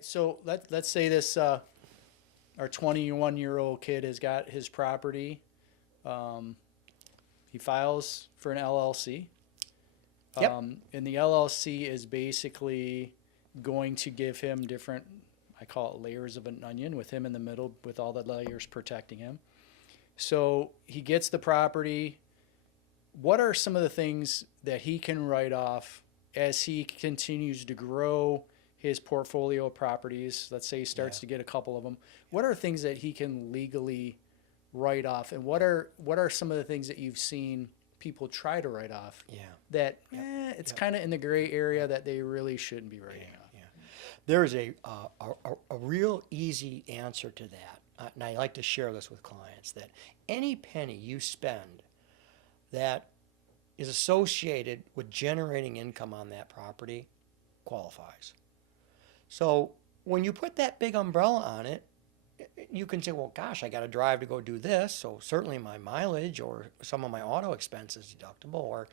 right. So let's say this our 21-year-old kid has got his property. Um, he files for an LLC. Yep. And the LLC is basically going to give him different, I call it layers of an onion, with him in the middle, with all the layers protecting him. So he gets the property. What are some of the things that he can write off as he continues to grow his portfolio of properties? Let's say he starts to get a couple of them. What are things that he can legally write off, and what are some of the things that you've seen people try to write off that it's kind of in the gray area that they really shouldn't be writing off? There's a real easy answer to that, and I like to share this with clients, that any penny you spend that is associated with generating income on that property qualifies. So when you put that big umbrella on it, you can say, well, gosh, I got to drive to go do this, so certainly my mileage or some of my auto expenses deductible, or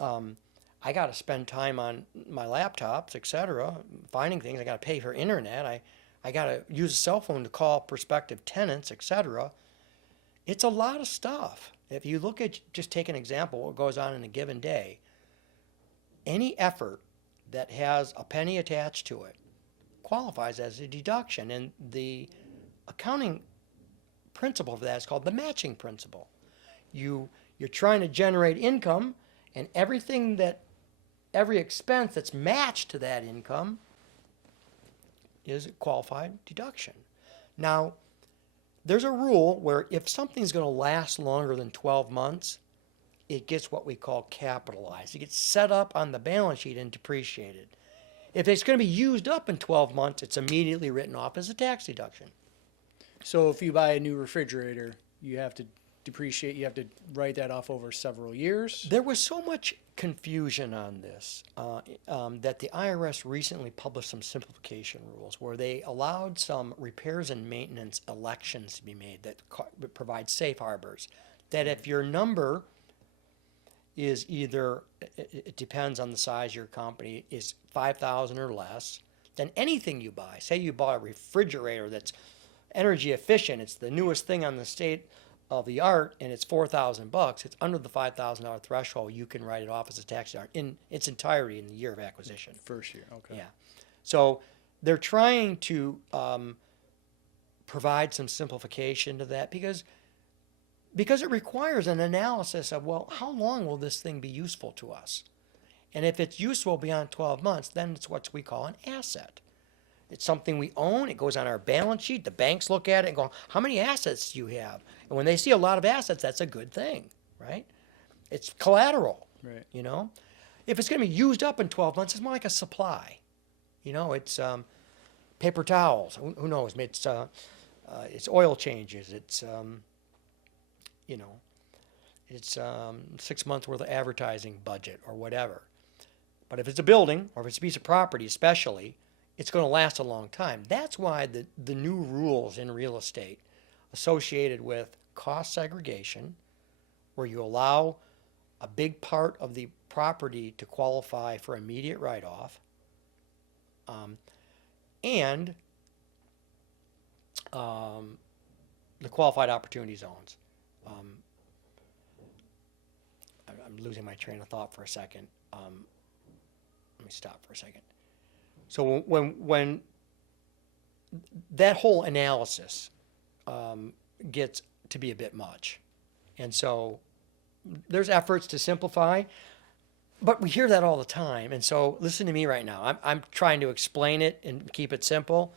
I got to spend time on my laptops, etc., finding things. I got to pay for internet. I got to use a cell phone to call prospective tenants, etc. It's a lot of stuff. If you look at, just take an example, what goes on in a given day, any effort that has a penny attached to it qualifies as a deduction. And the accounting principle of that is called the matching principle. You're trying to generate income, and every expense that's matched to that income is a qualified deduction. Now, there's a rule where if something's going to last longer than 12 months, it gets what we call capitalized. It gets set up on the balance sheet and depreciated. If it's going to be used up in 12 months, it's immediately written off as a tax deduction. So if you buy a new refrigerator, you have to depreciate, you have to write that off over several years. There was so much confusion on this that the IRS recently published some simplification rules where they allowed some repairs and maintenance elections to be made that provide safe harbors. That if your number is either, it depends on the size of your company, is $5,000 or less, then anything you buy, say you bought a refrigerator that's energy efficient, it's the newest thing on the state of the art, and it's $4,000, it's under the $5,000 threshold, you can write it off as a tax deduction in its entirety in the year of acquisition. First year, okay. Yeah. So they're trying to provide some simplification to that because it requires an analysis of, well, how long will this thing be useful to us? And if it's useful beyond 12 months, then it's what we call an asset. It's something we own. It goes on our balance sheet. The banks look at it and go, how many assets do you have? And when they see a lot of assets, that's a good thing, right? It's collateral, Right. you know? If it's going to be used up in 12 months, it's more like a supply. You know, it's paper towels. Who knows? It's oil changes. It's, you know, it's 6 months worth of advertising budget or whatever. But if it's a building or if it's a piece of property especially, it's going to last a long time. That's why the new rules in real estate associated with cost segregation, where you allow a big part of the property to qualify for immediate write-off, and the qualified opportunity zones. I'm losing my train of thought for a second. Let me stop for a second. So when that whole analysis gets to be a bit much, and so there's efforts to simplify, but we hear that all the time. And so listen to me right now. I'm trying to explain it and keep it simple,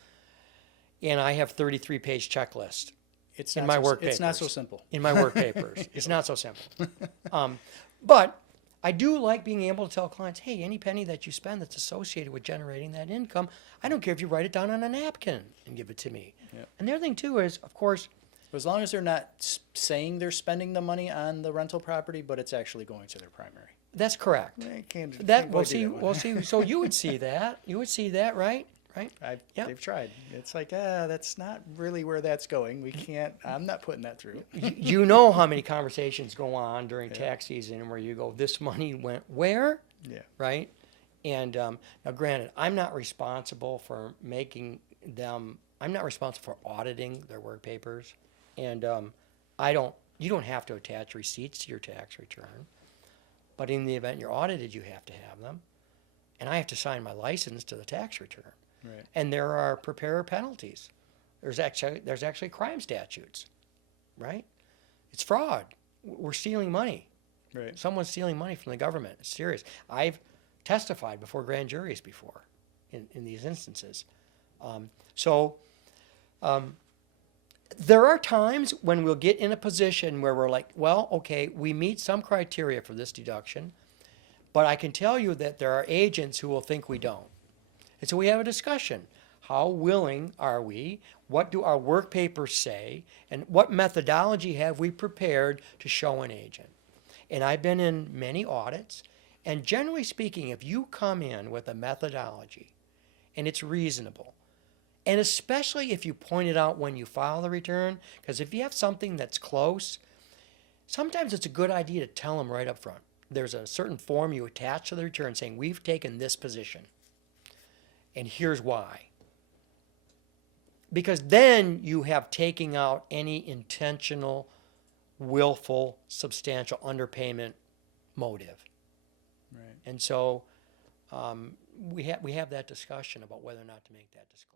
and I have 33-page checklist. It's in not my so, work It's papers. not so simple. In my work papers. It's not so simple. But I do like being able to tell clients, hey, any penny that you spend that's associated with generating that income, I don't care if you write it down on a napkin and give it to me. Yep. And the other thing, too, is, of course, As long as they're not saying they're spending the money on the rental property, but it's actually going to their primary. that's correct. Can't We'll see. So you would see that. You would see that, right? Right? Yeah. They've tried. It's like, that's not really where that's going. We can't, I'm not putting that through. You know how many conversations go on during tax season where you go, this money went where? Yeah. Right? And now, granted, I'm not responsible for making them. I'm not responsible for auditing their work papers, and I don't. You don't have to attach receipts to your tax return, but in the event you're audited, you have to have them, and I have to sign my license to the tax return. Right. And there are preparer penalties. There's actually crime statutes, right? It's fraud. We're stealing money. Right. Someone's stealing money from the government. It's serious. I've testified before grand juries before in these instances. There are times when we'll get in a position where we're like, well, okay, we meet some criteria for this deduction, but I can tell you that there are agents who will think we don't. And so we have a discussion. How willing are we? What do our work papers say? And what methodology have we prepared to show an agent? And I've been in many audits, and generally speaking, if you come in with a methodology and it's reasonable, and especially if you point it out when you file the return, because if you have something that's close, sometimes it's a good idea to tell them right up front. There's a certain form you attach to the return saying, we've taken this position, and here's why. Because then you have taken out any intentional, willful, substantial underpayment motive. Right. And so we have that discussion about whether or not to make that disclosure.